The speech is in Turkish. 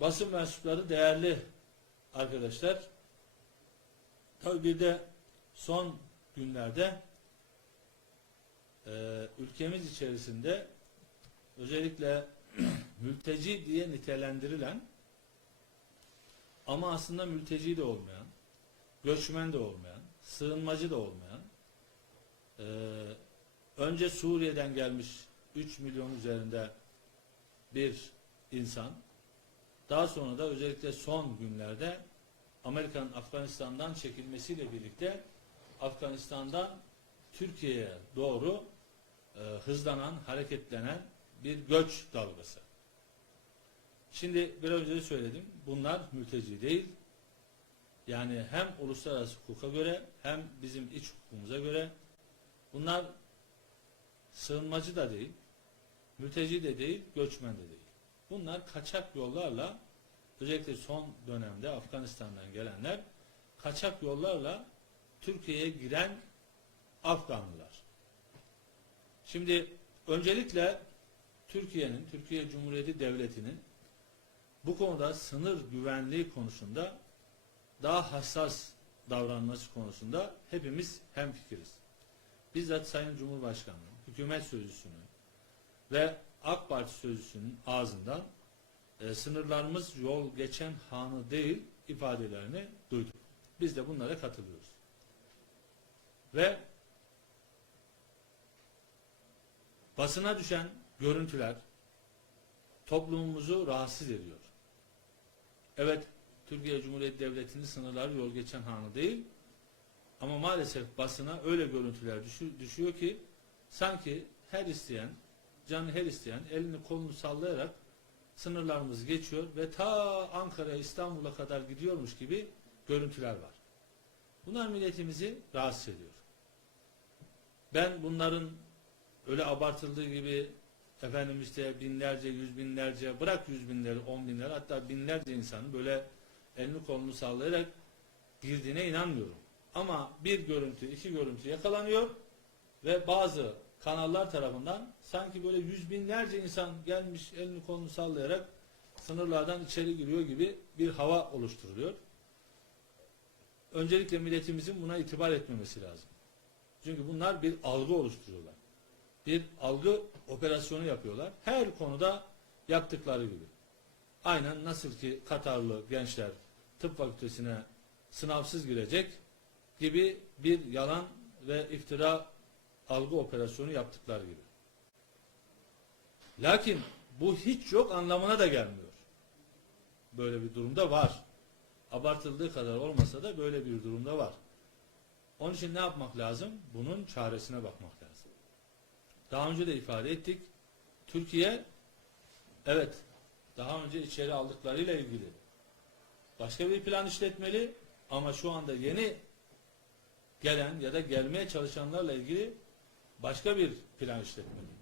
basın mensupları değerli arkadaşlar. Tabii bir de son günlerde e, ülkemiz içerisinde özellikle mülteci diye nitelendirilen ama aslında mülteci de olmayan, göçmen de olmayan, sığınmacı da olmayan, e, önce Suriye'den gelmiş 3 milyon üzerinde bir insan, daha sonra da özellikle son günlerde Amerika'nın Afganistan'dan çekilmesiyle birlikte Afganistan'dan Türkiye'ye doğru e, hızlanan, hareketlenen bir göç dalgası. Şimdi biraz önce de söyledim. Bunlar mülteci değil. Yani hem uluslararası hukuka göre hem bizim iç hukukumuza göre bunlar sığınmacı da değil, mülteci de değil, göçmen de değil. Bunlar kaçak yollarla özellikle son dönemde Afganistan'dan gelenler kaçak yollarla Türkiye'ye giren Afganlılar. Şimdi öncelikle Türkiye'nin, Türkiye Cumhuriyeti Devleti'nin bu konuda sınır güvenliği konusunda daha hassas davranması konusunda hepimiz hemfikiriz. Bizzat Sayın Cumhurbaşkanı, hükümet sözcüsünü ve AK Parti sözcüsünün ağzından e, sınırlarımız yol geçen hanı değil ifadelerini duyduk. Biz de bunlara katılıyoruz. Ve basına düşen görüntüler toplumumuzu rahatsız ediyor. Evet, Türkiye Cumhuriyeti Devleti'nin sınırları yol geçen hanı değil ama maalesef basına öyle görüntüler düşü- düşüyor ki sanki her isteyen, canı her isteyen elini kolunu sallayarak sınırlarımız geçiyor ve ta Ankara, İstanbul'a kadar gidiyormuş gibi görüntüler var. Bunlar milletimizi rahatsız ediyor. Ben bunların öyle abartıldığı gibi efendim işte binlerce, yüz binlerce, bırak yüz binleri, on binleri hatta binlerce insanın böyle elini kolunu sallayarak girdiğine inanmıyorum. Ama bir görüntü, iki görüntü yakalanıyor ve bazı kanallar tarafından sanki böyle yüz binlerce insan gelmiş elini kolunu sallayarak sınırlardan içeri giriyor gibi bir hava oluşturuluyor. Öncelikle milletimizin buna itibar etmemesi lazım. Çünkü bunlar bir algı oluşturuyorlar. Bir algı operasyonu yapıyorlar. Her konuda yaptıkları gibi. Aynen nasıl ki Katarlı gençler tıp fakültesine sınavsız girecek gibi bir yalan ve iftira algı operasyonu yaptıkları gibi. Lakin bu hiç yok anlamına da gelmiyor. Böyle bir durumda var. Abartıldığı kadar olmasa da böyle bir durumda var. Onun için ne yapmak lazım? Bunun çaresine bakmak lazım. Daha önce de ifade ettik. Türkiye evet daha önce içeri aldıklarıyla ilgili başka bir plan işletmeli ama şu anda yeni gelen ya da gelmeye çalışanlarla ilgili başka bir plan işletmeli.